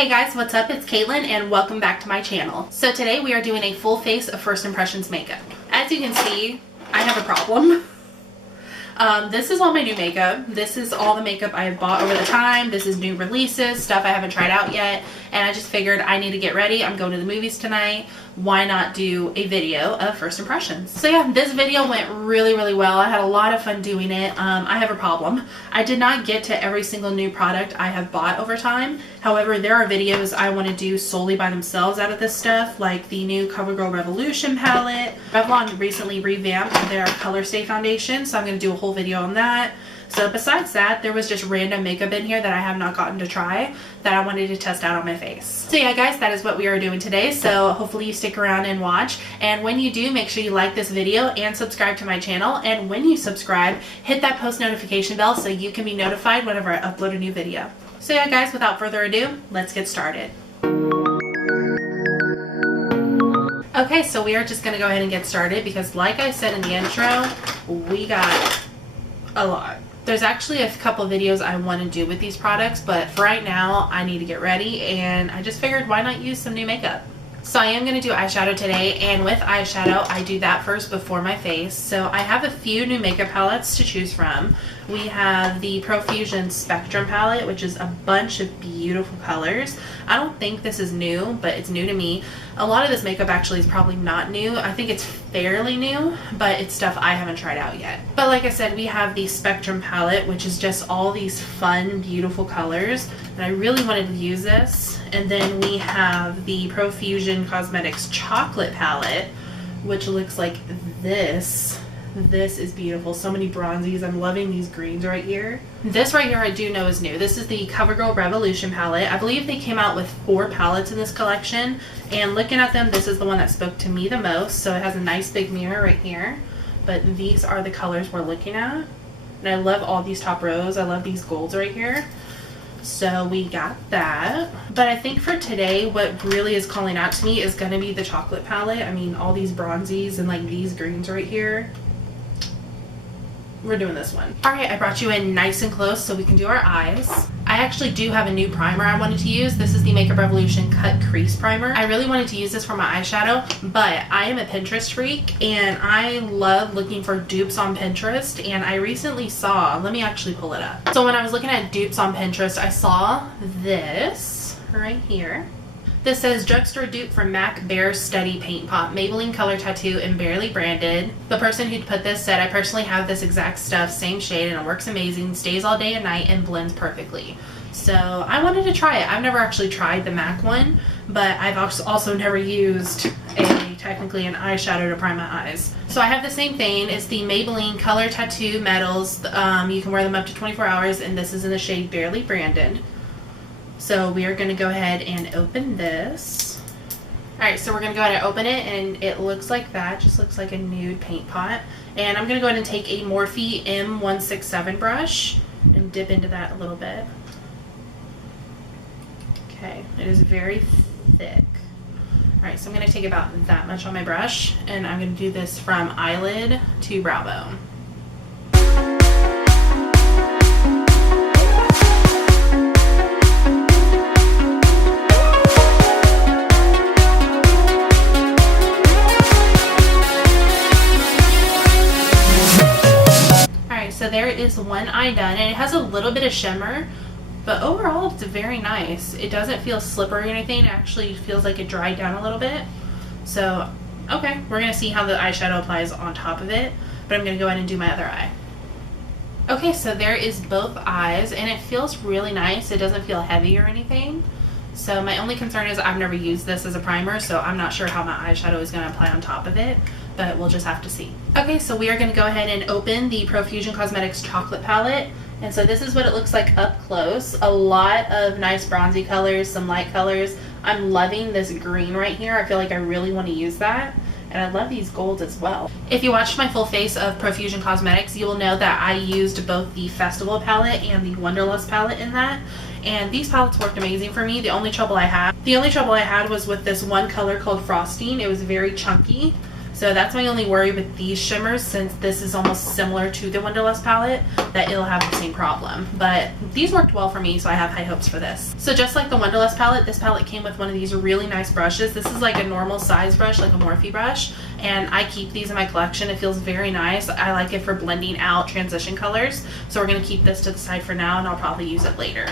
Hey guys, what's up? It's Caitlin and welcome back to my channel. So today we are doing a full face of first impressions makeup. As you can see, I have a problem. This is all my new makeup. This is all the makeup I have bought over the time. This is new releases, stuff I haven't tried out yet. And I just figured I need to get ready. I'm going to the movies tonight. Why not do a video of first impressions? So yeah, this video went really well. I had a lot of fun doing it. I have a problem. I did not get to every single new product I have bought over time. However, there are videos I want to do solely by themselves out of this stuff, like the new Covergirl Revolution palette. Revlon recently revamped their Color Stay foundation, so I'm going to do a whole video on that. So besides that, there was just random makeup in here that I have not gotten to try that I wanted to test out on my face. So yeah guys, that is what we are doing today. So hopefully you stick around and watch. And when you do, make sure you like this video and subscribe to my channel. And when you subscribe, hit that post notification bell so you can be notified whenever I upload a new video. So yeah guys, without further ado, let's get started. Okay, so we are just gonna go ahead and get started because like I said in the intro, we got a lot. There's actually a couple videos I want to do with these products, but for right now I need to get ready and I just figured why not use some new makeup. So I am going to do eyeshadow today, and with eyeshadow I do that first before my face. So I have a few new makeup palettes to choose from. We have the Profusion Spectrum palette, which is a bunch of beautiful colors. I don't think this is new, but it's new to me. A lot of this makeup actually is probably not new. I think it's fairly new, but it's stuff I haven't tried out yet. But like I said, we have the Spectrum palette, which is just all these fun, beautiful colors, and I really wanted to use this. And then we have the Profusion Cosmetics Chocolate palette, which looks like this. This is beautiful. So many bronzies. I'm loving these greens right here. This right here I do know is new. This is the Covergirl Revolution palette. I believe they came out with 4 palettes in this collection. And looking at them, this is the one that spoke to me the most. So it has a nice big mirror right here. But these are the colors we're looking at. And I love all these top rows. I love these golds right here. So we got that. But I think for today, what really is calling out to me is going to be the chocolate palette. I mean, all these bronzies and like these greens right here. We're doing this one. Alright, I brought you in nice and close so we can do our eyes. I actually do have a new primer I wanted to use. This is the Makeup Revolution Cut Crease Primer. I really wanted to use this for my eyeshadow, but I am a Pinterest freak and I love looking for dupes on Pinterest, and I recently saw, let me actually pull it up. So when I was looking at dupes on Pinterest, I saw this right here. This says Drugstore dupe for MAC Bare Study Paint Pot, Maybelline Color Tattoo, and barely branded. The person who put this said, I personally have this exact stuff, same shade, and it works amazing, stays all day and night, and blends perfectly. So I wanted to try it. I've never actually tried the MAC one, but I've also never used technically an eyeshadow to prime my eyes. So I have the same thing. It's the Maybelline Color Tattoo Metals. You can wear them up to 24 hours, and this is in the shade Barely Branded. So we are going to go ahead and open this. Alright, so we're going to go ahead and open it, and it looks like that. Just looks like a nude paint pot. And I'm going to go ahead and take a Morphe M167 brush and dip into that a little bit. Okay, it is very thick. Alright, so I'm going to take about that much on my brush, and I'm going to do this from eyelid to brow bone. So there is one eye done, and it has a little bit of shimmer, but overall it's very nice. It doesn't feel slippery or anything. It actually feels like it dried down a little bit. So, okay, we're going to see how the eyeshadow applies on top of it, but I'm going to go ahead and do my other eye. Okay, so there is both eyes, and it feels really nice. It doesn't feel heavy or anything. So my only concern is I've never used this as a primer, so I'm not sure how my eyeshadow is going to apply on top of it, but we'll just have to see. Okay, so we are going to go ahead and open the Profusion Cosmetics Chocolate Palette. And so this is what it looks like up close. A lot of nice bronzy colors, some light colors. I'm loving this green right here. I feel like I really want to use that. And I love these golds as well. If you watched my full face of Profusion Cosmetics, you will know that I used both the Festival palette and the Wonderlust palette in that. And these palettes worked amazing for me. The only trouble I had was with this one color called Frosting. It was very chunky. So that's my only worry with these shimmers, since this is almost similar to the Wonderlust palette, that it'll have the same problem. But these worked well for me, so I have high hopes for this. So just like the Wonderlust palette, this palette came with one of these really nice brushes. This is like a normal size brush, like a Morphe brush, and I keep these in my collection. It feels very nice. I like it for blending out transition colors. So we're gonna keep this to the side for now, and I'll probably use it later.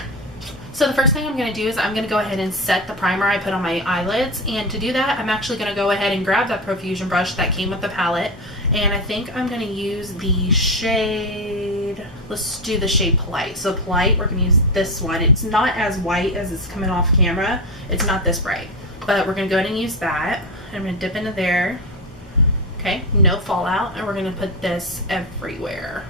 So the first thing I'm going to do is I'm going to go ahead and set the primer I put on my eyelids, and to do that I'm actually going to go ahead and grab that Profusion brush that came with the palette, and I think I'm going to use the shade, let's do the shade Polite. So Polite, we're going to use this one. It's not as white as it's coming off camera, it's not this bright, but we're going to go ahead and use that. I'm going to dip into there, okay, no fallout, and we're going to put this everywhere.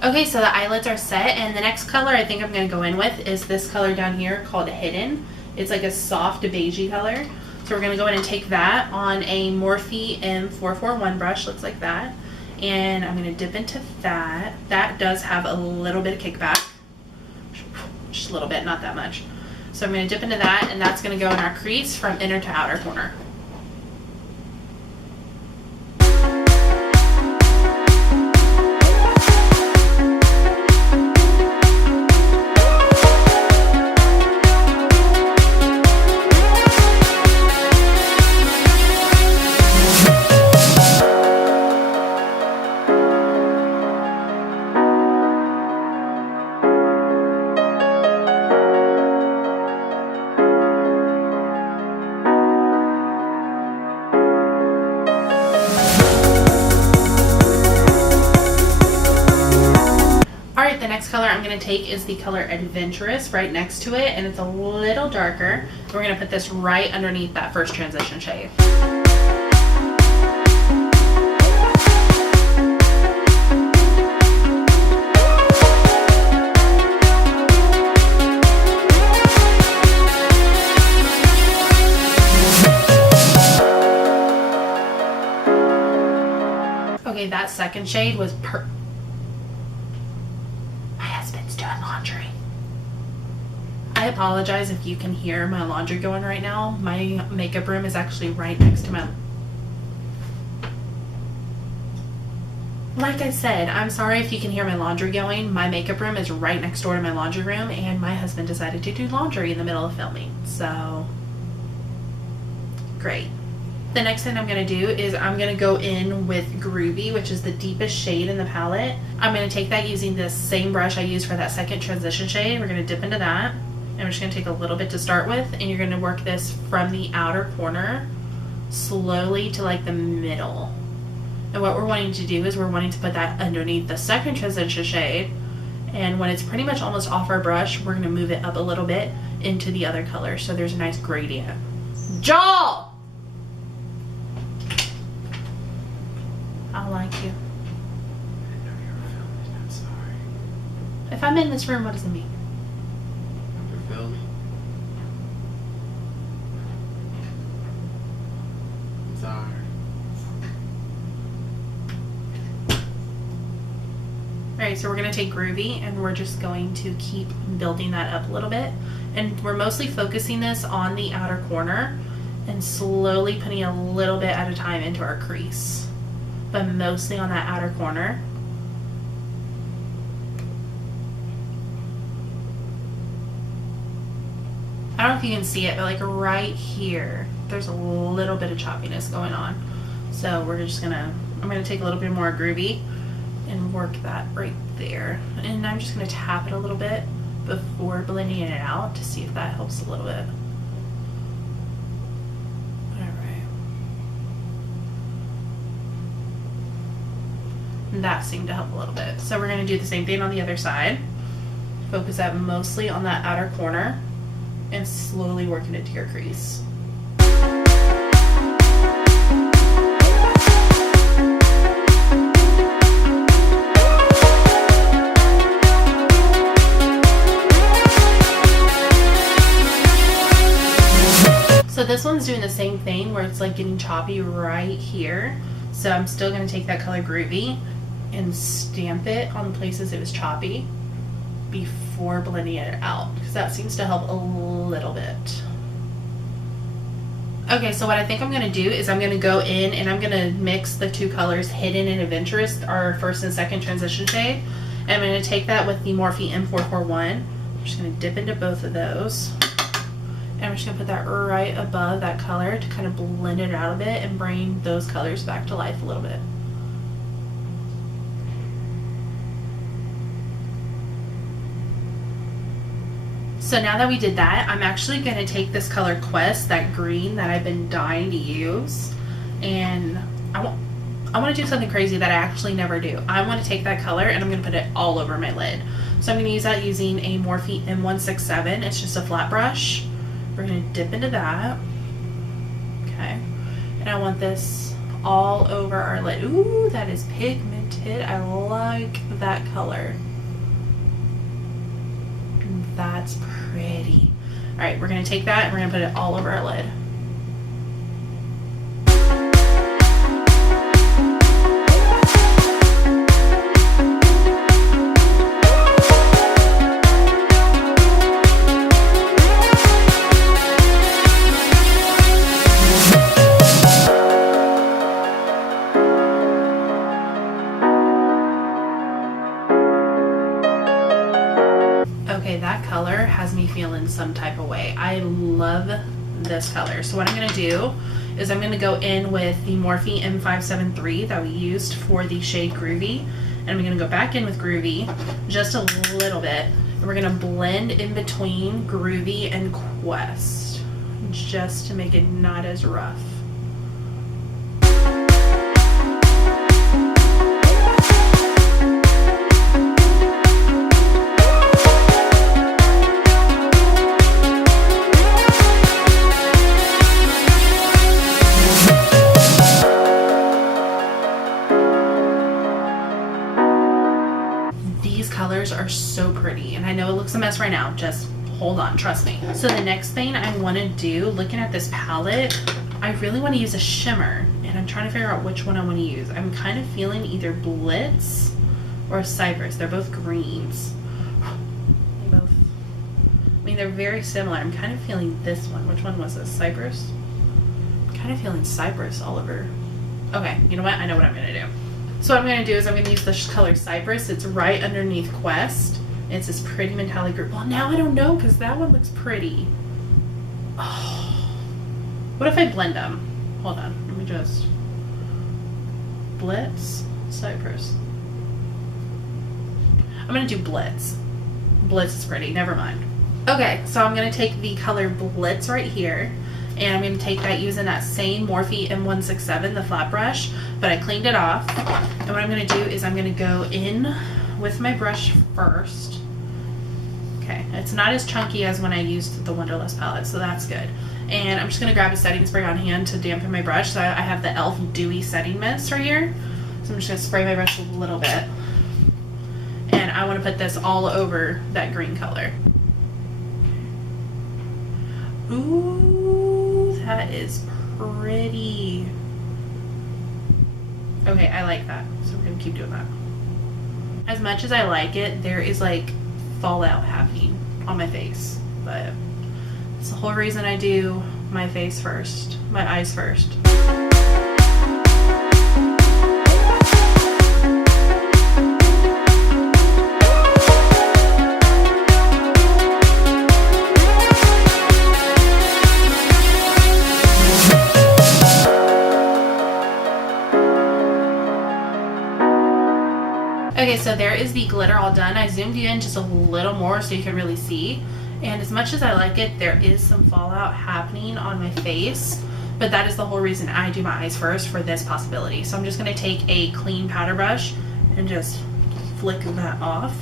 Okay, so the eyelids are set, and the next color I think I'm going to go in with is this color down here called Hidden. It's like a soft beigey color. So we're going to go in and take that on a Morphe M441 brush, looks like that. And I'm going to dip into that. That does have a little bit of kickback. Just a little bit, not that much. So I'm going to dip into that, and that's going to go in our crease from inner to outer corner. Color I'm going to take is the color Adventurous right next to it, and it's a little darker. We're going to put this right underneath that first transition shade. Okay, that second shade was doing laundry. I apologize if you can hear my laundry going right now. My makeup room is actually right next to my... Like I said, I'm sorry if you can hear my laundry going. My makeup room is right next door to my laundry room, and my husband decided to do laundry in the middle of filming. So, great. The next thing I'm going to do is I'm going to go in with Groovy, which is the deepest shade in the palette. I'm going to take that using this same brush I used for that second transition shade. We're going to dip into that. And I'm just going to take a little bit to start with, and you're going to work this from the outer corner slowly to like the middle. And what we're wanting to do is we're wanting to put that underneath the second transition shade. And when it's pretty much almost off our brush, we're going to move it up a little bit into the other color, so there's a nice gradient. Joel! I like you. I know you were filming, I'm sorry. If I'm in this room, what does it mean? You're filming? I'm sorry. Alright, so we're going to take Groovy, and we're just going to keep building that up a little bit. And we're mostly focusing this on the outer corner and slowly putting a little bit at a time into our crease, but mostly on that outer corner. I don't know if you can see it, but like right here, there's a little bit of choppiness going on. So we're just gonna, I'm gonna take a little bit more Groovy and work that right there. And I'm just gonna tap it a little bit before blending it out to see if that helps a little bit. That seemed to help a little bit. So we're going to do the same thing on the other side. Focus that mostly on that outer corner and slowly work it into your crease. So this one's doing the same thing where it's like getting choppy right here. So I'm still going to take that color Groovy and stamp it on the places it was choppy before blending it out, because that seems to help a little bit. Okay, so what I think I'm going to do is I'm going to go in and I'm going to mix the two colors Hidden and Adventurous, our first and second transition shade. And I'm going to take that with the Morphe M441. I'm just going to dip into both of those. And I'm just going to put that right above that color to kind of blend it out a bit and bring those colors back to life a little bit. So now that we did that, I'm actually going to take this color Quest, that green that I've been dying to use, and I want to do something crazy that I actually never do. I want to take that color and I'm going to put it all over my lid. So I'm going to use that using a Morphe M167. It's just a flat brush. We're going to dip into that. Okay. And I want this all over our lid. Ooh, that is pigmented. I like that color. That's pretty. All right, we're going to take that and we're going to put it all over our lid. That color has me feeling some type of way. I love this color. So what I'm going to do is I'm going to go in with the Morphe M573 that we used for the shade Groovy, and I'm going to go back in with Groovy just a little bit, and we're going to blend in between Groovy and Quest just to make it not as rough. Are so pretty, and I know it looks a mess right now. Just hold on, trust me. So the next thing I want to do, looking at this palette, I really want to use a shimmer, and I'm trying to figure out which one I want to use. I'm kind of feeling either Blitz or Cypress. They're both greens. They both, I mean, they're very similar. I'm kind of feeling this one. Which one was this? Cypress? I'm kind of feeling Cypress all over. Okay, you know what? I know what I'm gonna do. So what I'm going to do is I'm going to use the color Cypress. It's right underneath Quest. It's this pretty metallic group. Well, now I don't know because that one looks pretty. Oh. What if I blend them? Hold on. Let me just... Blitz, Cypress. I'm going to do Blitz. Blitz is pretty. Never mind. Okay, so I'm going to take the color Blitz right here. And I'm going to take that using that same Morphe M167, the flat brush, but I cleaned it off. And what I'm going to do is I'm going to go in with my brush first. Okay, it's not as chunky as when I used the Wonderlust palette, so that's good. And I'm just going to grab a setting spray on hand to dampen my brush. So I have the e.l.f. Dewy Setting Mist right here. So I'm just going to spray my brush a little bit. And I want to put this all over that green color. Ooh, that is pretty. Okay, I like that. So we're going to keep doing that. As much as I like it, there is like fallout happening on my face. But it's the whole reason I do my face first, my eyes first. Okay, so there is the glitter all done. I zoomed you in just a little more so you can really see. And as much as I like it, there is some fallout happening on my face. But that is the whole reason I do my eyes first for this possibility. So I'm just going to take a clean powder brush and just flick that off.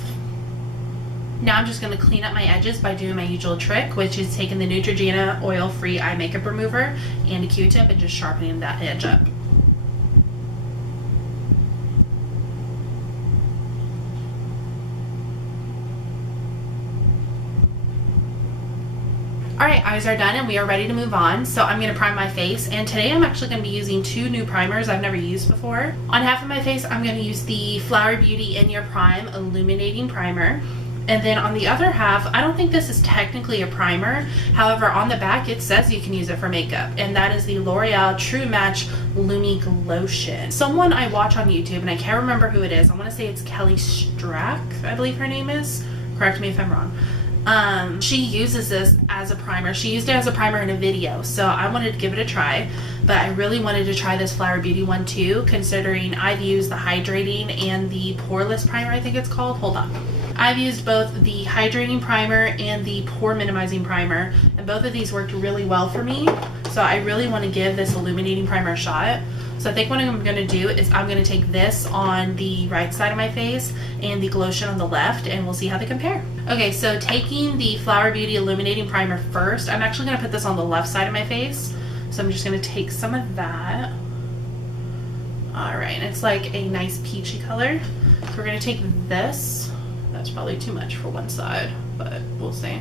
Now I'm just going to clean up my edges by doing my usual trick, which is taking the Neutrogena oil-free eye makeup remover and a Q-tip and just sharpening that edge up. Alright, eyes are done and we are ready to move on. So I'm going to prime my face, and today I'm actually going to be using two new primers I've never used before. On half of my face I'm going to use the Flower Beauty In Your Prime Illuminating Primer. And then on the other half, I don't think this is technically a primer. However, on the back it says you can use it for makeup. And that is the L'Oreal True Match Lumi Glotion. Someone I watch on YouTube, and I can't remember who it is. I want to say it's Kelly Strack, I believe her name is. Correct me if I'm wrong. She uses this as a primer. She used it as a primer in a video, so I wanted to give it a try, but I really wanted to try this Flower Beauty one too, considering I've used the hydrating and the poreless primer, I think it's called. Hold on. I've used both the hydrating primer and the pore minimizing primer, and both of these worked really well for me, so I really want to give this illuminating primer a shot. So I think what I'm going to do is I'm going to take this on the right side of my face and the Glotion on the left, and we'll see how they compare. Okay, so taking the Flower Beauty Illuminating Primer first, I'm actually going to put this on the left side of my face. So I'm just going to take some of that. Alright, and it's like a nice peachy color. So we're going to take this. That's probably too much for one side, but we'll see.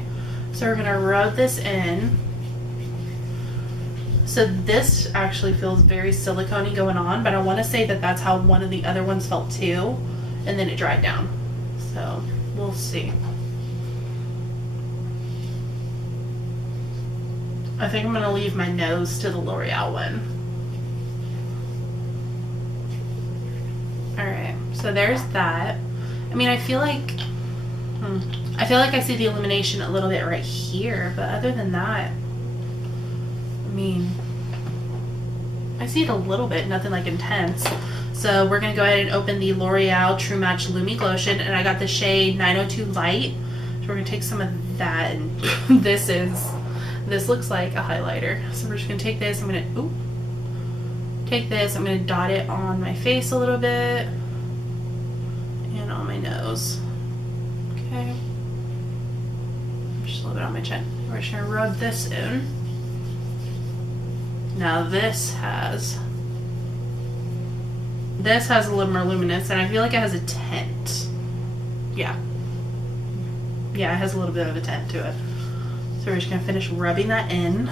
So we're going to rub this in. So this actually feels very silicone-y going on, but I want to say that that's how one of the other ones felt too, and then it dried down. So we'll see. I think I'm going to leave my nose to the L'Oreal one. Alright, so there's that. I mean, I feel like I see the illumination a little bit right here, but other than that, I mean, I see it a little bit, nothing like intense. So we're going to go ahead and open the L'Oreal True Match Lumi Glotion, and I got the shade 902 Light. So we're going to take some of that, and this looks like a highlighter. So we're just going to take this, I'm going to dot it on my face a little bit, and on my nose. Okay. Just a little bit on my chin. We're just going to rub this in. Now this has a little more luminous, and I feel like it has a tint. Yeah, it has a little bit of a tint to it. So we're just gonna finish rubbing that in.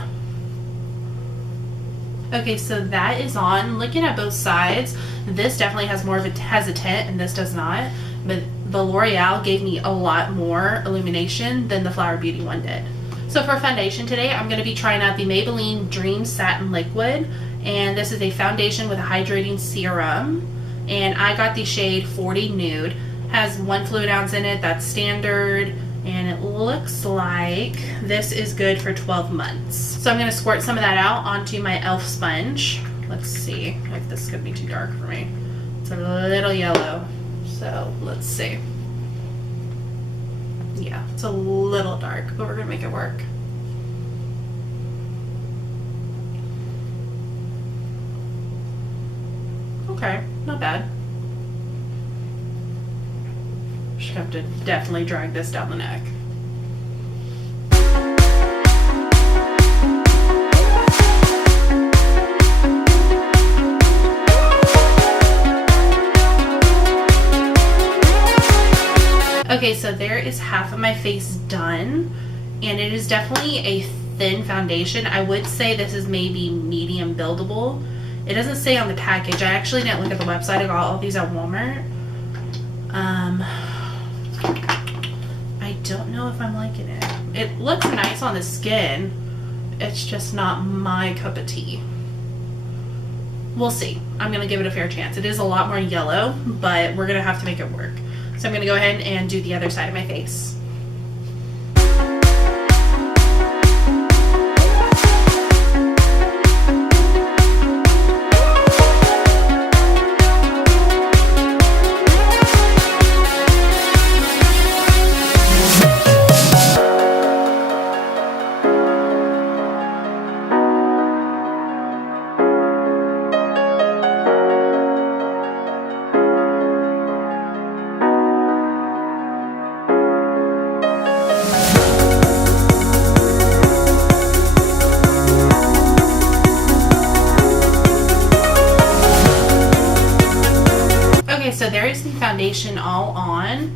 Okay, so that is on. Looking at both sides, this definitely has more of has a tint, and this does not. But the L'Oreal gave me a lot more illumination than the Flower Beauty one did. So for foundation today, I'm going to be trying out the Maybelline Dream Satin Liquid, and this is a foundation with a hydrating serum, and I got the shade 40 Nude. Has 1 fluid ounce in it, that's standard, and it looks like this is good for 12 months. So I'm going to squirt some of that out onto my e.l.f. sponge. Let's see if this is going to be too dark for me. It's a little yellow, so let's see. Yeah, it's a little dark, but we're gonna make it work. Okay, not bad. Just have to definitely drag this down the neck. Okay, so there is half of my face done, and it is definitely a thin foundation. I would say this is maybe medium buildable. It doesn't say on the package. I actually didn't look at the website. I got all these at Walmart. I don't know if I'm liking it. It looks nice on the skin. It's just not my cup of tea. We'll see. I'm going to give it a fair chance. It is a lot more yellow, but we're going to have to make it work. So I'm going to go ahead and do the other side of my face. So there is the foundation all on,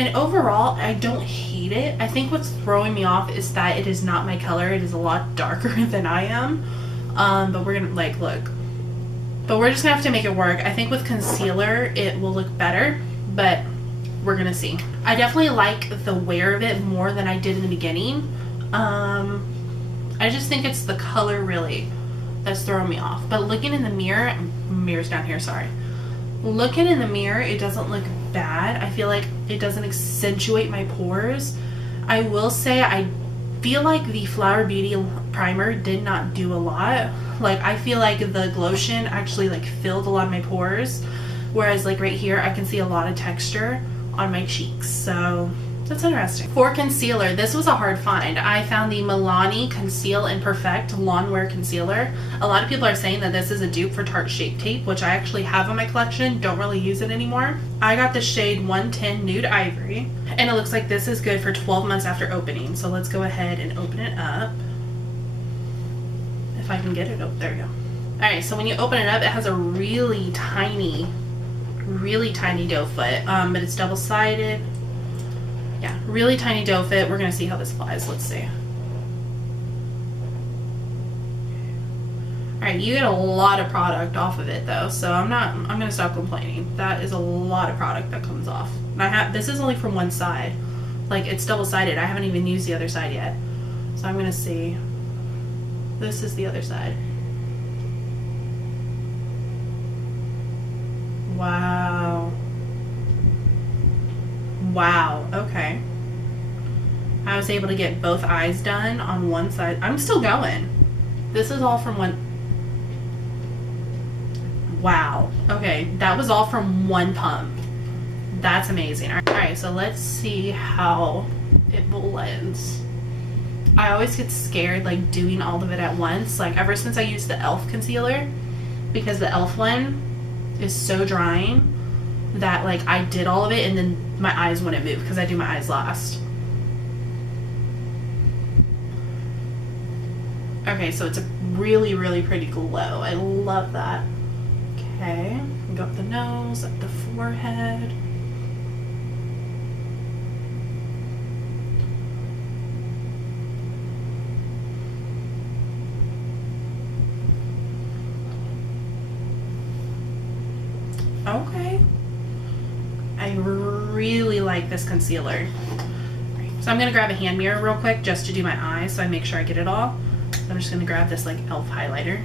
And overall, I don't hate it. I think what's throwing me off is that it is not my color. It is a lot darker than I am. But we're gonna, like, look. But we're just gonna have to make it work. I think with concealer, it will look better, but we're gonna see. I definitely like the wear of it more than I did in the beginning. I just think it's the color, really, that's throwing me off. But looking in the mirror, mirror's down here, sorry. Looking in the mirror, it doesn't look bad. I feel like it doesn't accentuate my pores. I will say I feel like the Flower Beauty primer did not do a lot. Like, I feel like the Glotion actually like filled a lot of my pores, whereas like right here I can see a lot of texture on my cheeks, so that's interesting. For concealer, this was a hard find. I found the Milani Conceal and Perfect Lawn Wear Concealer. A lot of people are saying that this is a dupe for Tarte Shape Tape, which I actually have in my collection, don't really use it anymore. I got the shade 110 Nude Ivory, and it looks like this is good for 12 months after opening. So let's go ahead and open it up. If I can get it, oh, there we go. Alright, so when you open it up, it has a really tiny doe foot, but it's double-sided. Yeah, really tiny doe fit. We're gonna see how this applies. Let's see. Alright, you get a lot of product off of it though, so I'm gonna stop complaining. That is a lot of product that comes off. And this is only from one side. Like, it's double-sided. I haven't even used the other side yet. So I'm gonna see. This is the other side. Wow. Wow, okay. I was able to get both eyes done on one side. I'm still going. This is all from one. Wow. Okay, that was all from one pump. That's amazing. Alright, so let's see how it blends. I always get scared like doing all of it at once. Like, ever since I used the e.l.f. concealer, because the e.l.f. one is so drying that like I did all of it and then my eyes wouldn't move because I do my eyes last. Okay, so it's a really, really pretty glow. I love that. Okay, go up the nose, up the forehead. Okay. I really like this concealer. So I'm going to grab a hand mirror real quick just to do my eyes so I make sure I get it all. I'm just going to grab this like e.l.f. highlighter.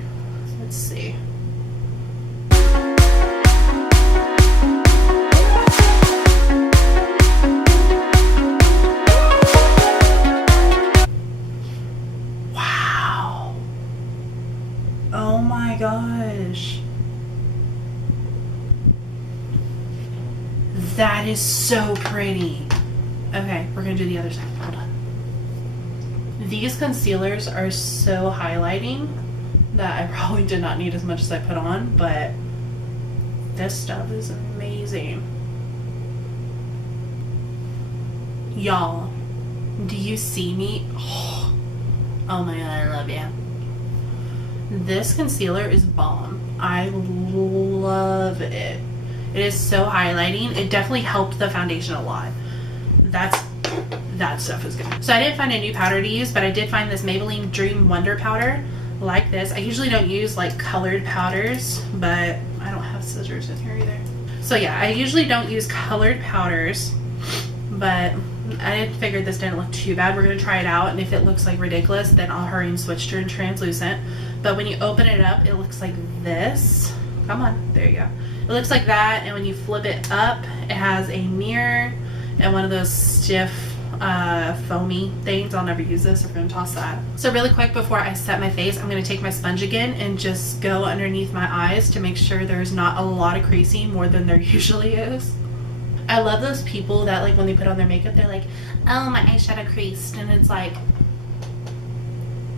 Let's see. Wow. Oh my gosh. That is so pretty. Okay, we're gonna do the other side. Hold on. These concealers are so highlighting that I probably did not need as much as I put on, but this stuff is amazing. Y'all, do you see me? Oh my god, I love you. This concealer is bomb. I love it. It is so highlighting. It definitely helped the foundation a lot. That stuff is good. So I didn't find a new powder to use, but I did find this Maybelline Dream Wonder powder like this. I usually don't use like colored powders, but I don't have scissors in here either. So yeah, I usually don't use colored powders, but I figured this didn't look too bad. We're gonna try it out, and if it looks like ridiculous, then I'll hurry and switch to translucent. But when you open it up, it looks like this. Come on, there you go. It looks like that, and when you flip it up, it has a mirror and one of those stiff foamy things. I'll never use this. We're going to toss that. So really quick before I set my face, I'm going to take my sponge again and just go underneath my eyes to make sure there's not a lot of creasing, more than there usually is. I love those people that like when they put on their makeup, they're like, oh, my eyeshadow creased, and it's like,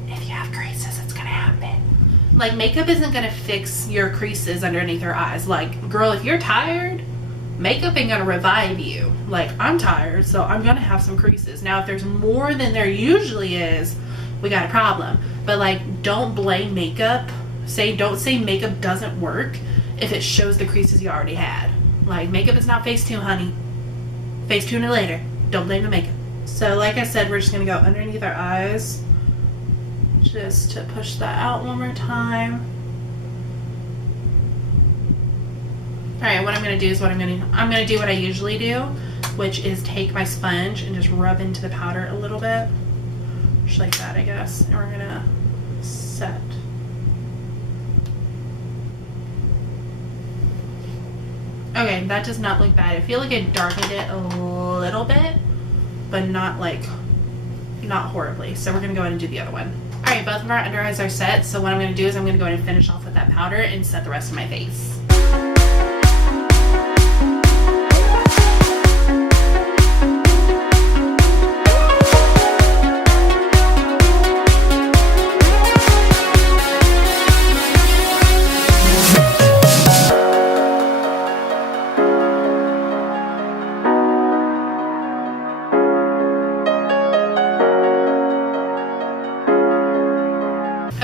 if you have creases, it's going to happen. Like, makeup isn't gonna fix your creases underneath your eyes. Like, girl, if you're tired, makeup ain't gonna revive you. Like, I'm tired, so I'm gonna have some creases. Now, if there's more than there usually is, we got a problem. But like, don't blame makeup. Don't say makeup doesn't work if it shows the creases you already had. Like, makeup is not Facetune, honey. Facetune it later. Don't blame the makeup. So like I said, we're just going to go underneath our eyes. Just to push that out one more time. Alright, what I'm going to do is I'm going to do what I usually do, which is take my sponge and just rub into the powder a little bit. Just like that, I guess. And we're going to set. Okay, that does not look bad. I feel like it darkened it a little bit, but not horribly. So we're going to go ahead and do the other one. Alright, both of our under eyes are set, so what I'm going to do is I'm going to go ahead and finish off with that powder and set the rest of my face.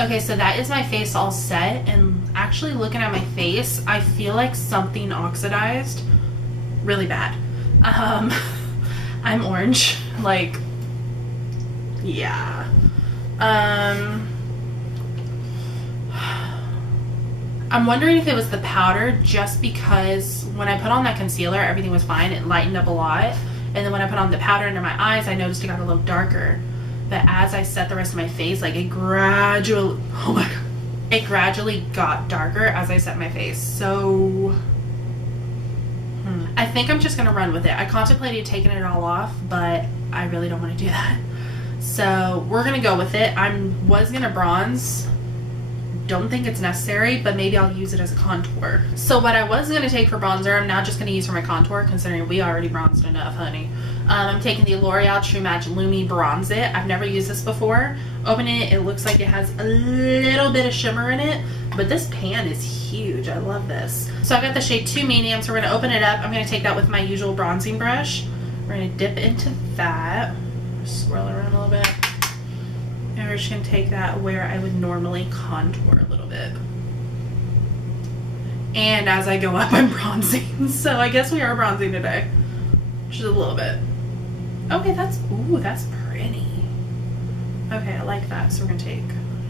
Okay, so that is my face all set, and actually looking at my face, I feel like something oxidized really bad. I'm orange, like, yeah. I'm wondering if it was the powder, just because when I put on that concealer, everything was fine. It lightened up a lot, and then when I put on the powder under my eyes, I noticed it got a little darker. But as I set the rest of my face, like it gradually, oh my god, it gradually got darker as I set my face. So I think I'm just gonna run with it. I contemplated taking it all off, but I really don't want to do that. So we're gonna go with it. I was gonna bronze. Don't think it's necessary, but maybe I'll use it as a contour. So what I was gonna take for bronzer, I'm now just gonna use for my contour, considering we already bronzed enough, honey. I'm taking the L'Oreal True Match Lumi Bronze It. I've never used this before. Opening it, it looks like it has a little bit of shimmer in it, but this pan is huge. I love this. So I got the shade 2 Medium, so we're gonna open it up. I'm gonna take that with my usual bronzing brush. We're gonna dip into that, swirl it around a little bit, and we're just gonna take that where I would normally contour a little bit. And as I go up, I'm bronzing. So I guess we are bronzing today, just a little bit. Okay, that's pretty. Okay, I like that. So we're gonna take,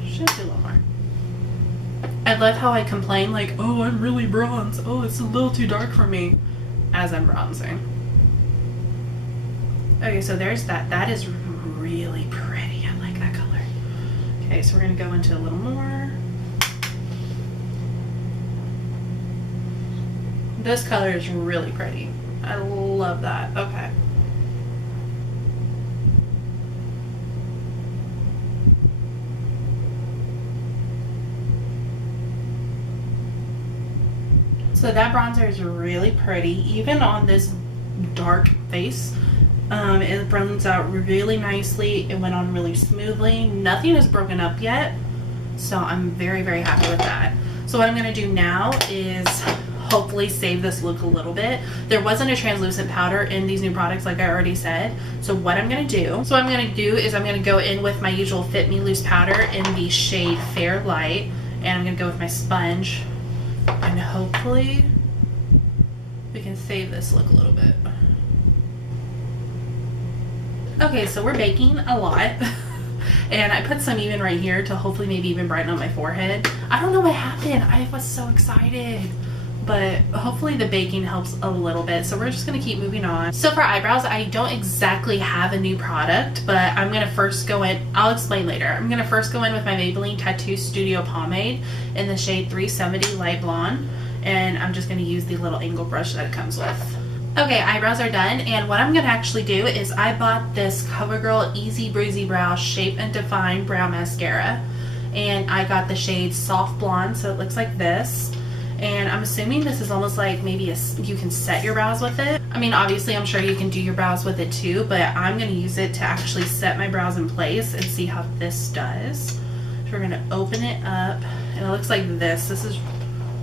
should do a little more. I love how I complain like, oh, I'm really bronze. Oh, it's a little too dark for me, as I'm bronzing. Okay, so there's that. That is really pretty. I like that color. Okay, so we're gonna go into a little more. This color is really pretty. I love that. Okay. So that bronzer is really pretty, even on this dark face. It blends out really nicely. It went on really smoothly. Nothing is broken up yet, so I'm very, very happy with that. So what I'm going to do now is hopefully save this look a little bit. There wasn't a translucent powder in these new products, like I already said. So what I'm going to do, is I'm going to go in with my usual Fit Me Loose powder in the shade Fair Light, and I'm going to go with my sponge, and hopefully we can save this look a little bit. Okay, so we're baking a lot. And I put some even right here to hopefully maybe even brighten up my forehead. I don't know what happened. I was so excited. But hopefully the baking helps a little bit. So we're just going to keep moving on. So for eyebrows, I don't exactly have a new product, but I'm going to first go in. I'll explain later. I'm going to first go in with my Maybelline Tattoo Studio Pomade in the shade 370 Light Blonde. And I'm just going to use the little angle brush that it comes with. Okay, eyebrows are done, and what I'm going to actually do is I bought this CoverGirl Easy Breezy Brow Shape and Define Brow Mascara, and I got the shade Soft Blonde, so it looks like this, and I'm assuming this is almost like maybe you can set your brows with it. I mean, obviously I'm sure you can do your brows with it too, but I'm going to use it to actually set my brows in place and see how this does. So we're going to open it up, and it looks like this. This is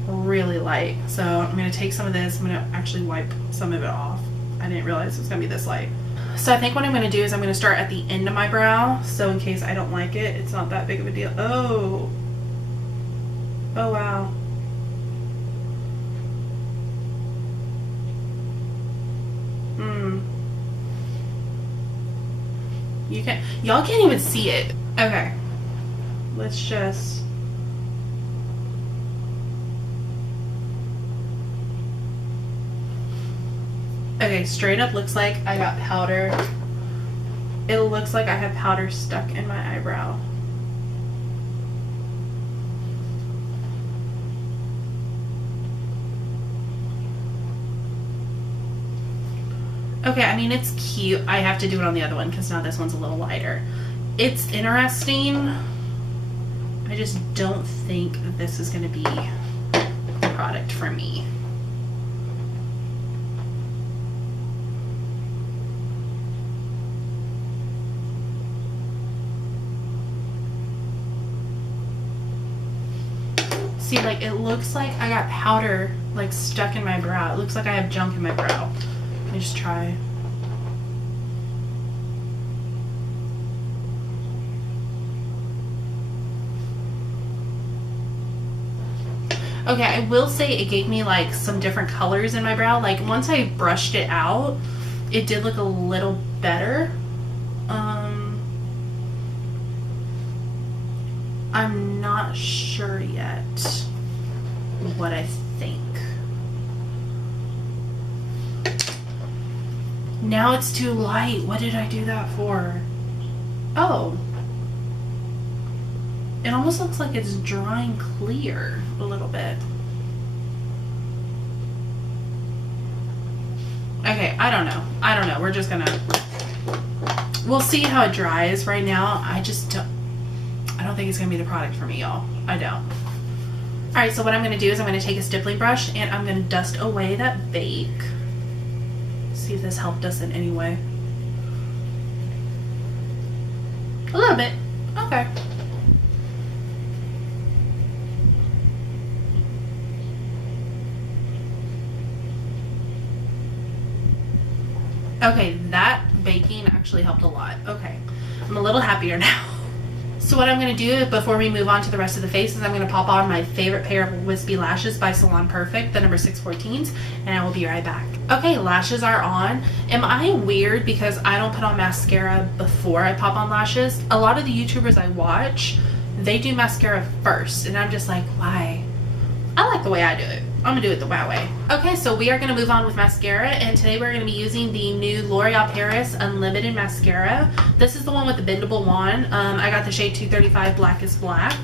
really light, so I'm going to take some of this. I'm going to actually wipe some of it off. I didn't realize it was going to be this light. So I think what I'm going to do is I'm going to start at the end of my brow, so in case I don't like it, it's not that big of a deal. Oh wow. y'all can't even see it. Okay. Let's just... Okay, straight up looks like I got powder. It looks like I have powder stuck in my eyebrow. Okay, I mean, it's cute. I have to do it on the other one because now this one's a little lighter. It's interesting. I just don't think this is going to be the product for me. See, like, it looks like I got powder, like, stuck in my brow. It looks like I have junk in my brow. Let me just try. Okay, I will say it gave me like some different colors in my brow. Like once I brushed it out, it did look a little better. I'm not sure yet what I think. Now it's too light. What did I do that for? Oh. It almost looks like it's drying clear a little bit. Okay, I don't know. I don't know. We're just gonna... We'll see how it dries. Right now, I don't think it's gonna be the product for me, y'all. I don't. Alright, so what I'm gonna do is I'm gonna take a stippling brush and I'm gonna dust away that bake. See if this helped us in any way. A little bit. Okay. Okay, that baking actually helped a lot. Okay, I'm a little happier now. So what I'm going to do before we move on to the rest of the face is I'm going to pop on my favorite pair of wispy lashes by Salon Perfect, the number 614s, and I will be right back. Okay, lashes are on. Am I weird because I don't put on mascara before I pop on lashes? A lot of the YouTubers I watch, they do mascara first, and I'm just like, why? I like the way I do it. I'm gonna do it the wow way. Okay, so we are gonna move on with mascara, and today we're gonna be using the new L'Oreal Paris Unlimited Mascara. This is the one with the bendable wand. I got the shade 235 Black is Black.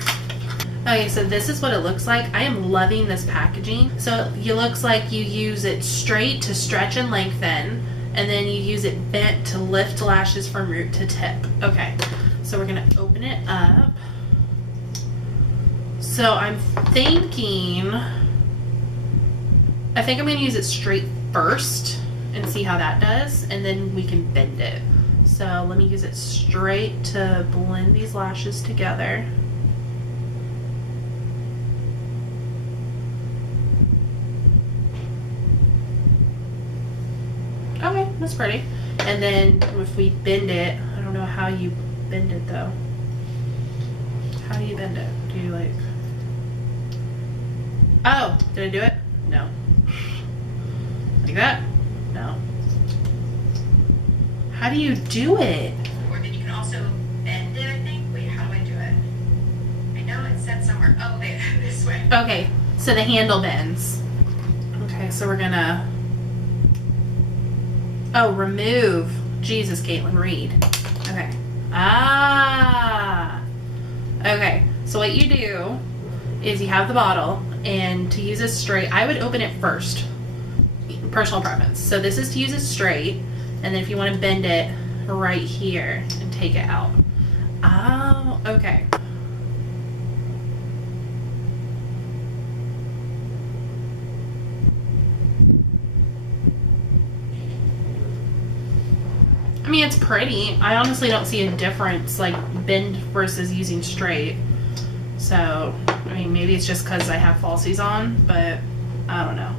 Okay, so this is what it looks like. I am loving this packaging. So it looks like you use it straight to stretch and lengthen, and then you use it bent to lift lashes from root to tip. Okay, so we're gonna open it up. So I'm thinking, I think I'm going to use it straight first and see how that does, and then we can bend it. So let me use it straight to blend these lashes together. Okay, that's pretty. And then if we bend it, I don't know how you bend it though. How do you bend it? Do you like... Oh, did I do it? No. Like that? No. How do you do it? Or then you can also bend it, I think. Wait, how do I do it? I know it said somewhere. Oh, wait, this way. Okay, so the handle bends. Okay, so we're gonna... Oh, remove. Jesus, Caitlin, read. Okay. Ah! Okay, so what you do is you have the bottle, and to use it straight, I would open it first. Personal preference. So this is to use it straight, and then if you want to bend it right here and take it out. Oh, okay. I mean, it's pretty. I honestly don't see a difference, like bend versus using straight. So, I mean, maybe it's just because I have falsies on, but I don't know.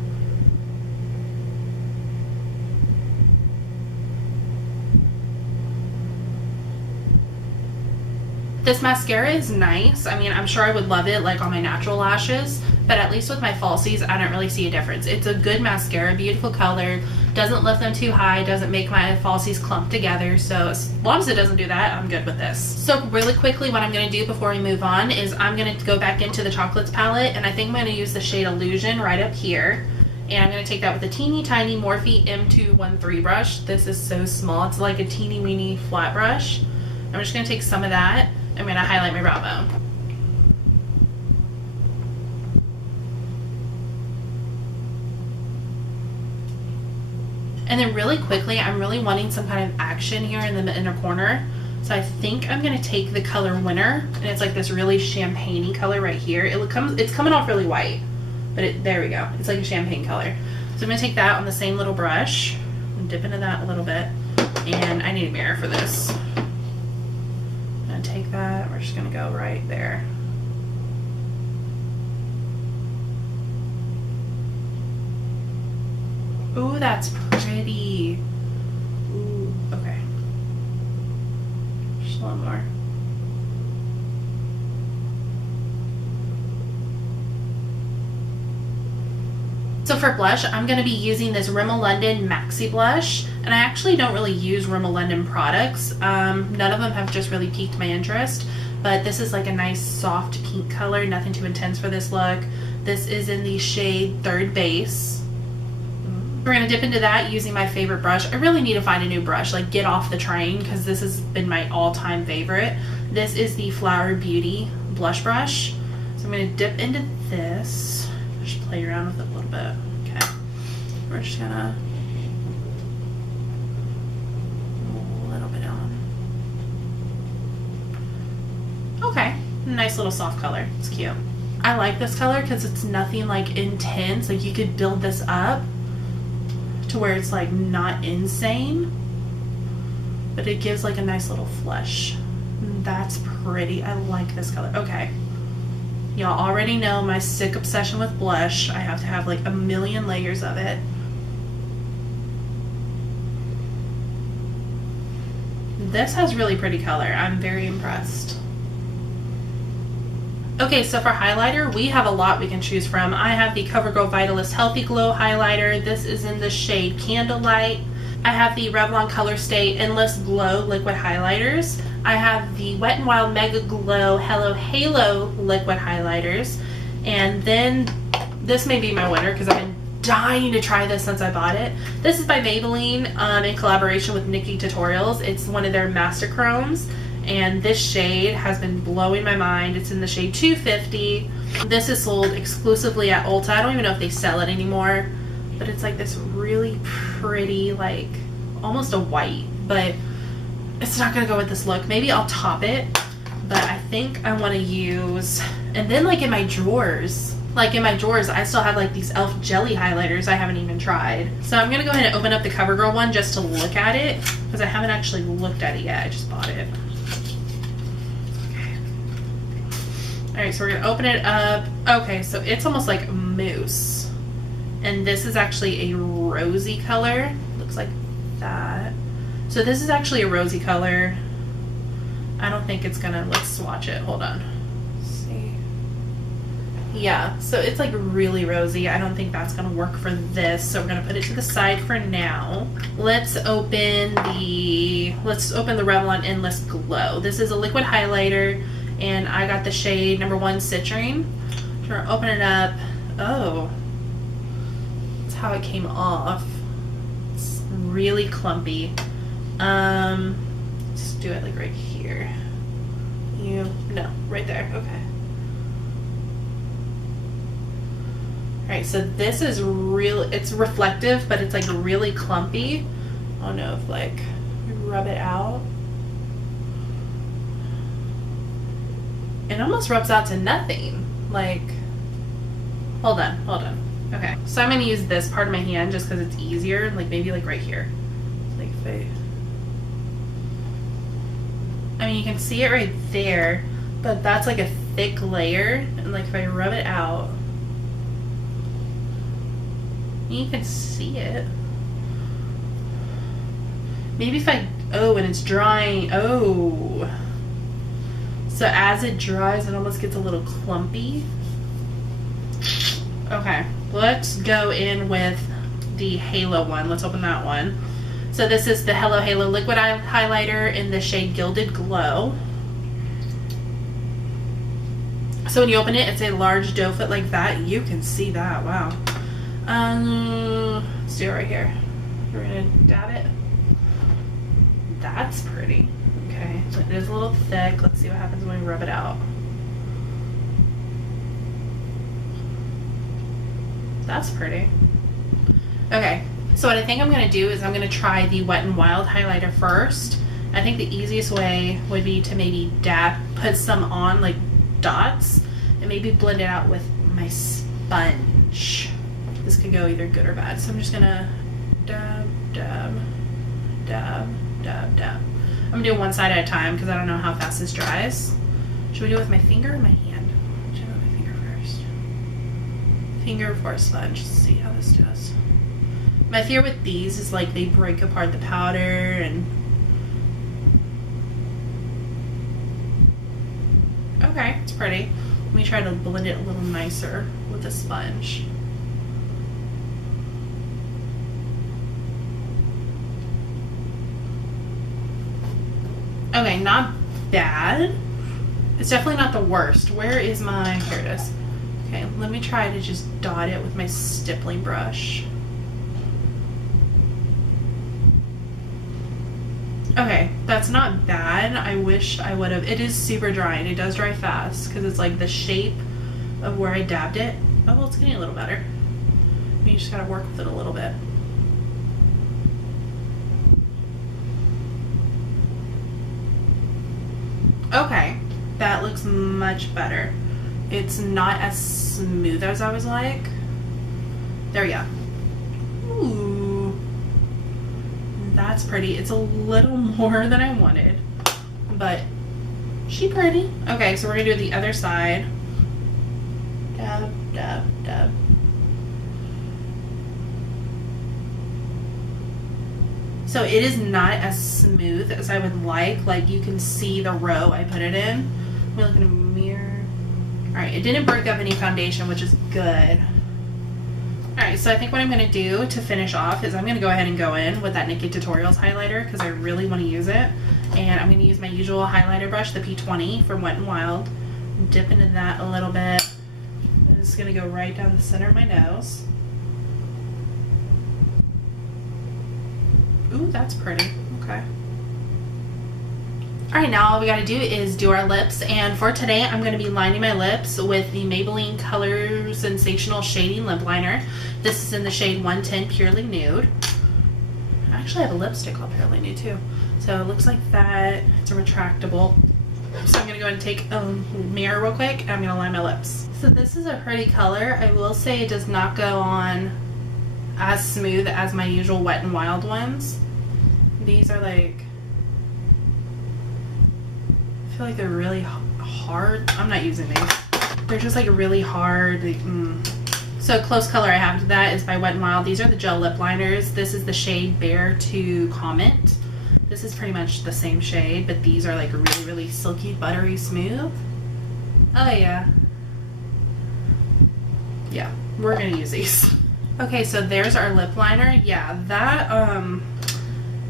This mascara is nice. I mean, I'm sure I would love it like on my natural lashes, but at least with my falsies, I don't really see a difference. It's a good mascara, beautiful color, Doesn't lift them too high, doesn't make my falsies clump together. So as long as it doesn't do that, I'm good with this. So really quickly, what I'm going to do before we move on is I'm going to go back into the Chocolates palette, and I think I'm going to use the shade Illusion right up here. And I'm going to take that with a teeny tiny Morphe M213 brush. This is so small. It's like a teeny weeny flat brush. I'm just going to take some of that. I'm going to highlight my brow bone. And then really quickly, I'm really wanting some kind of action here in the inner corner. So I think I'm going to take the color Winter, and it's like this really champagne-y color right here. It's coming off really white, but there we go. It's like a champagne color. So I'm going to take that on the same little brush and dip into that a little bit. And I need a mirror for this. I'm going to take that. We're just going to go right there. Ooh, that's pretty. Ooh, okay. Just a little more. So for blush, I'm going to be using this Rimmel London Maxi blush, and I actually don't really use Rimmel London products. None of them have just really piqued my interest, but this is like a nice soft pink color, nothing too intense for this look. This is in the shade Third Base. We're going to dip into that using my favorite brush. I really need to find a new brush, like get off the train, because this has been my all-time favorite. This is the Flower Beauty blush brush. So I'm going to dip into this. Just play around with it a little bit. Okay. We're just going to a little bit on. Okay. Nice little soft color. It's cute. I like this color because it's nothing like intense. Like you could build this up to where it's like not insane, but it gives like a nice little flush. That's pretty. I like this color. Okay, y'all already know my sick obsession with blush. I have to have like a million layers of it. This has really pretty color. I'm very impressed. Okay, so for highlighter, we have a lot we can choose from. I have the CoverGirl Vitalist Healthy Glow highlighter. This is in the shade Candlelight. I have the Revlon Colorstay Endless Glow liquid highlighters. I have the Wet n Wild Mega Glow Hello Halo liquid highlighters. And then this may be my winner because I've been dying to try this since I bought it. This is by Maybelline in collaboration with NikkieTutorials. It's one of their Master Chromes. And this shade has been blowing my mind. It's in the shade 250. This is sold exclusively at Ulta. I don't even know if they sell it anymore, but it's like this really pretty, like almost a white, but it's not gonna go with this look. Maybe I'll top it, but I think I want to use, and then like in my drawers, I still have like these e.l.f. jelly highlighters I haven't even tried. So I'm gonna go ahead and open up the CoverGirl one just to look at it, because I haven't actually looked at it yet. I just bought it. Alright, so we're going to open it up. Okay, so it's almost like mousse. And this is actually a rosy color. Looks like that. So this is actually a rosy color. I don't think it's going to... Let's swatch it. Hold on. Let's see. Yeah, so it's like really rosy. I don't think that's going to work for this. So we're going to put it to the side for now. Let's open the Revlon Endless Glow. This is a liquid highlighter. And I got the shade number 1 Citrine. So we're open it up. Oh, that's how it came off. It's really clumpy. Let's do it like right here. No, right there. Okay. Alright, so this is real. It's reflective, but it's like really clumpy. I don't know if like rub it out. It almost rubs out to nothing. Like, hold on. Okay, so I'm gonna use this part of my hand just because it's easier. Like maybe like right here. Like if I mean, you can see it right there, but that's like a thick layer. And like if I rub it out, you can see it. Maybe if I, oh, and it's drying. Oh. So as it dries, it almost gets a little clumpy. Okay, let's go in with the Halo one. Let's open that one. So this is the Hello Halo Liquid Highlighter in the shade Gilded Glow. So when you open it, it's a large doe foot like that. You can see that. Wow. Let's do it right here. We're gonna dab it. That's pretty. Okay, so it is a little thick. Let's see what happens when we rub it out. That's pretty. Okay, so what I think I'm gonna do is I'm gonna try the Wet n Wild highlighter first. I think the easiest way would be to maybe put some on like dots and maybe blend it out with my sponge. This could go either good or bad. So I'm just gonna dab, dab, dab, dab, dab. I'm gonna do one side at a time because I don't know how fast this dries. Should we do it with my finger or my hand? Should I do it with my finger first? Finger before sponge. Let's see how this does. My fear with these is like they break apart the powder and... Okay, it's pretty. Let me try to blend it a little nicer with a sponge. Okay, not bad. It's definitely not the worst. Where is my... Here it is. Okay, let me try to just dot it with my stippling brush. Okay, that's not bad. I wish I would have... It is super dry, and it does dry fast, because it's like the shape of where I dabbed it. Oh, well, it's getting a little better. You just gotta work with it a little bit. Okay, that looks much better. It's not as smooth as I was like. There we go. Ooh, that's pretty. It's a little more than I wanted, but she pretty. Okay, so we're gonna do the other side. Dab, dab, dab. So it is not as smooth as I would like. Like you can see the row I put it in. Let me look in a mirror. Alright, it didn't break up any foundation, which is good. Alright, so I think what I'm going to do to finish off is I'm going to go ahead and go in with that NikkieTutorials highlighter because I really want to use it. And I'm going to use my usual highlighter brush, the P20 from Wet n Wild. Dip into that a little bit. I'm just going to go right down the center of my nose. Ooh, that's pretty. Okay. Alright, now all we gotta do is do our lips, and for today I'm going to be lining my lips with the Maybelline Color Sensational Shading Lip Liner. This is in the shade 110 Purely Nude. I actually have a lipstick called Purely Nude too. So it looks like that. It's a retractable. So I'm going to go ahead and take a mirror real quick, and I'm going to line my lips. So this is a pretty color. I will say it does not go on as smooth as my usual Wet n Wild ones. These are like, I feel like they're really hard. I'm not using these. They're just like really hard. So close color I have to that is by Wet n Wild. These are the gel lip liners. This is the shade Bear to Comment. This is pretty much the same shade, but these are like really, really silky, buttery smooth. Oh yeah. Yeah, we're gonna use these. Okay, so there's our lip liner. Yeah, that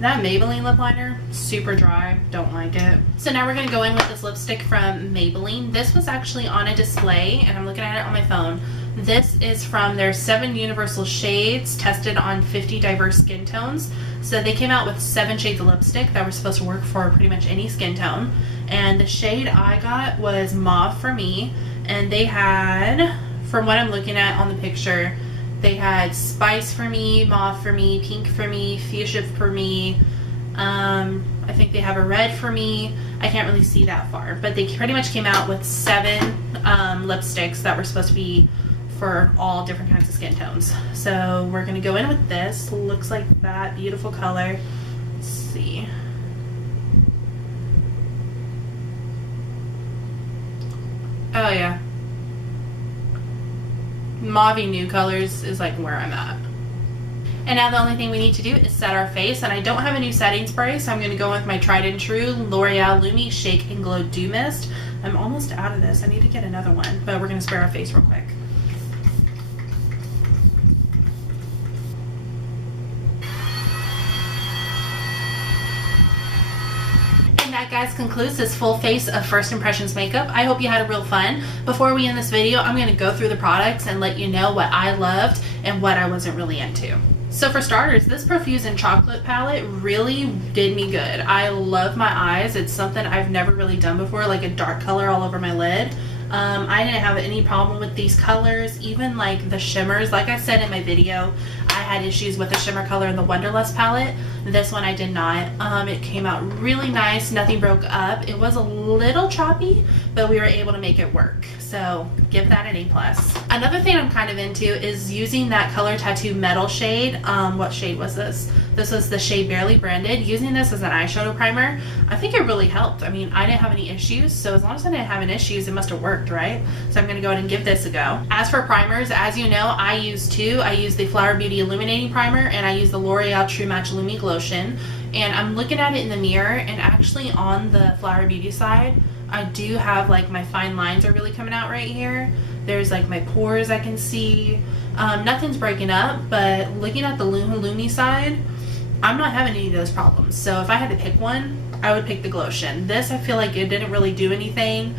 Maybelline lip liner, super dry, don't like it. So now we're gonna go in with this lipstick from Maybelline. This was actually on a display, and I'm looking at it on my phone. This is from their 7 universal shades, tested on 50 diverse skin tones. So they came out with 7 shades of lipstick that were supposed to work for pretty much any skin tone. And the shade I got was Mauve for me, and they had, from what I'm looking at on the picture, they had Spice for me, Mauve for me, Pink for me, Fuchsia for me. I think they have a red for me. I can't really see that far, but they pretty much came out with 7 lipsticks that were supposed to be for all different kinds of skin tones. So we're gonna go in with this. Looks like that, beautiful color. Let's see. Oh yeah. Mauve nude colors is like where I'm at. And now the only thing we need to do is set our face, and I don't have a new setting spray, so I'm going to go with my tried and true L'Oreal Lumi Shake and Glow Dew Mist. I'm almost out of this. I need to get another one, but we're going to spray our face real quick. that, guys, concludes this full face of first impressions makeup. I hope you had a real fun. Before we end this video, I'm going to go through the products and let you know what I loved and what I wasn't really into. So for starters, this Profusion chocolate palette really did me good. I love my eyes. It's something I've never really done before, like a dark color all over my lid. I didn't have any problem with these colors, even like the shimmers. Like I said in my video, I had issues with the shimmer color in the Wonderlust palette. This one I did not. It came out really nice. Nothing broke up. It was a little choppy, but we were able to make it work. So give that an A+. Another thing I'm kind of into is using that Color Tattoo Metal shade. What shade was this? This was the shade Barely Branded. Using this as an eyeshadow primer, I think it really helped. I mean, I didn't have any issues, so as long as I didn't have any issues, it must have worked, right? So I'm going to go ahead and give this a go. As for primers, as you know, I use two. I use the Flower Beauty Illuminating Primer, and I use the L'Oreal True Match Lumi Glotion. And I'm looking at it in the mirror, and actually on the Flower Beauty side, I do have like my fine lines are really coming out right here. There's like my pores I can see. Nothing's breaking up, but looking at the Lumi side, I'm not having any of those problems. So if I had to pick one, I would pick the Glotion. This, I feel like it didn't really do anything,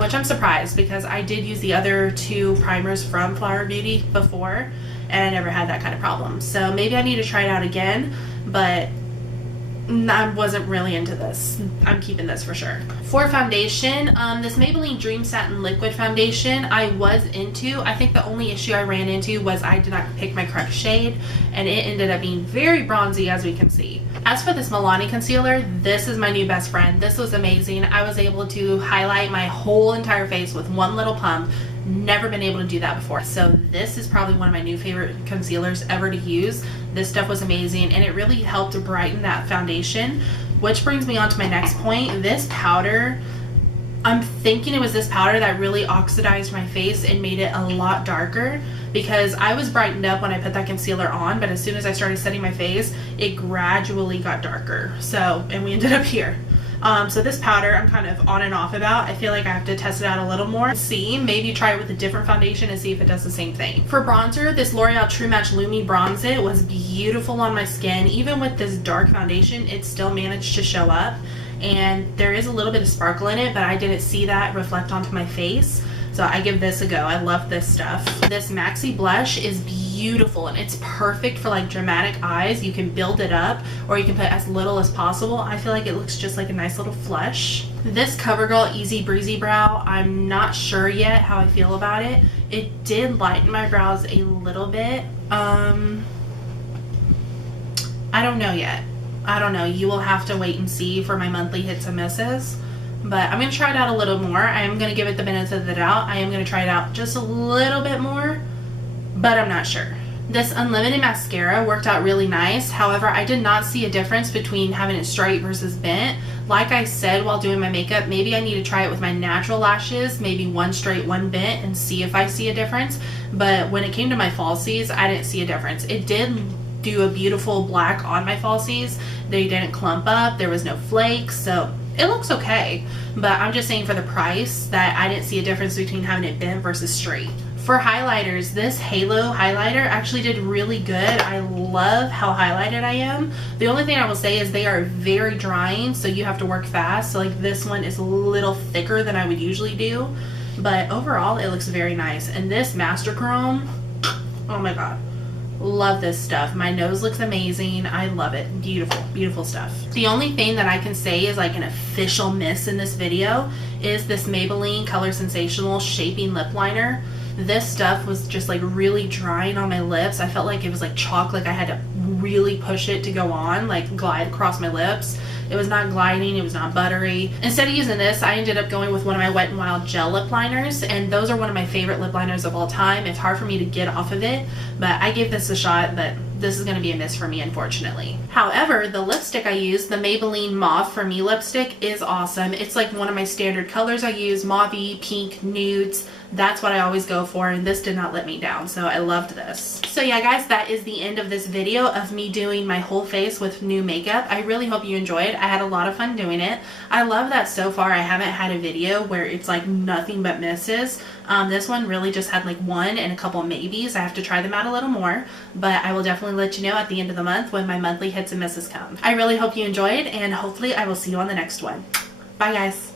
which I'm surprised because I did use the other two primers from Flower Beauty before, and I never had that kind of problem. So maybe I need to try it out again, but I wasn't really into this. I'm keeping this for sure. For foundation, this Maybelline Dream Satin Liquid Foundation I was into. I think the only issue I ran into was I did not pick my correct shade, and it ended up being very bronzy, as we can see. As for this Milani concealer, this is my new best friend. This was amazing. I was able to highlight my whole entire face with one little pump. Never been able to do that before. So this is probably one of my new favorite concealers ever to use. This stuff was amazing, and it really helped to brighten that foundation, which brings me on to my next point. This powder, I'm thinking it was this powder that really oxidized my face and made it a lot darker, because I was brightened up when I put that concealer on, but as soon as I started setting my face, it gradually got darker. So, and we ended up here. So this powder I'm kind of on and off about. I feel like I have to test it out a little more. See, maybe try it with a different foundation and see if it does the same thing. For bronzer, this L'Oreal True Match Lumi Bronze It was beautiful on my skin. Even with this dark foundation, it still managed to show up. And there is a little bit of sparkle in it, but I didn't see that reflect onto my face. So I give this a go. I love this stuff. This Maxi blush is beautiful, and it's perfect for like dramatic eyes. You can build it up, or you can put as little as possible. I feel like it looks just like a nice little flush. This Covergirl Easy Breezy Brow, I'm not sure yet how I feel about it. It did lighten my brows a little bit. I don't know yet. I don't know. You will have to wait and see for my monthly hits and misses. But I'm going to try it out a little more. I am going to give it the benefit of the doubt. I am going to try it out just a little bit more, but I'm not sure. This Unlimited Mascara worked out really nice. However, I did not see a difference between having it straight versus bent. Like I said while doing my makeup, maybe I need to try it with my natural lashes, maybe one straight, one bent, and see if I see a difference. But when it came to my falsies, I didn't see a difference. It did do a beautiful black on my falsies. They didn't clump up. There was no flakes, so it looks okay. But I'm just saying for the price that I didn't see a difference between having it bent versus straight. For highlighters, this Halo highlighter actually did really good. I love how highlighted I am. The only thing I will say is they are very drying, so you have to work fast. So like this one is a little thicker than I would usually do, but overall it looks very nice. And this Master Chrome, oh my god, love this stuff. My nose looks amazing. I love it. Beautiful, beautiful stuff. The only thing that I can say is like an official miss in this video is this Maybelline Color Sensational Shaping Lip Liner. This stuff was just like really drying on my lips. I felt like it was like chalk, like I had to really push it to go on, like glide across my lips. It was not gliding, it was not buttery. Instead of using this, I ended up going with one of my Wet n Wild gel lip liners, and those are one of my favorite lip liners of all time. It's hard for me to get off of it, but I gave this a shot, but this is going to be a miss for me, unfortunately. However, the lipstick I use, the Maybelline Mauve For Me lipstick, is awesome. It's like one of my standard colors I use, mauve, pink, nudes. That's what I always go for, and this did not let me down, so I loved this. So yeah guys, that is the end of this video of me doing my whole face with new makeup. I really hope you enjoyed. I had a lot of fun doing it. I love that so far I haven't had a video where it's like nothing but misses. This one really just had like one and a couple of maybes. I have to try them out a little more, but I will definitely definitely let you know at the end of the month when my monthly hits and misses come. I really hope you enjoyed, and hopefully I will see you on the next one. Bye guys.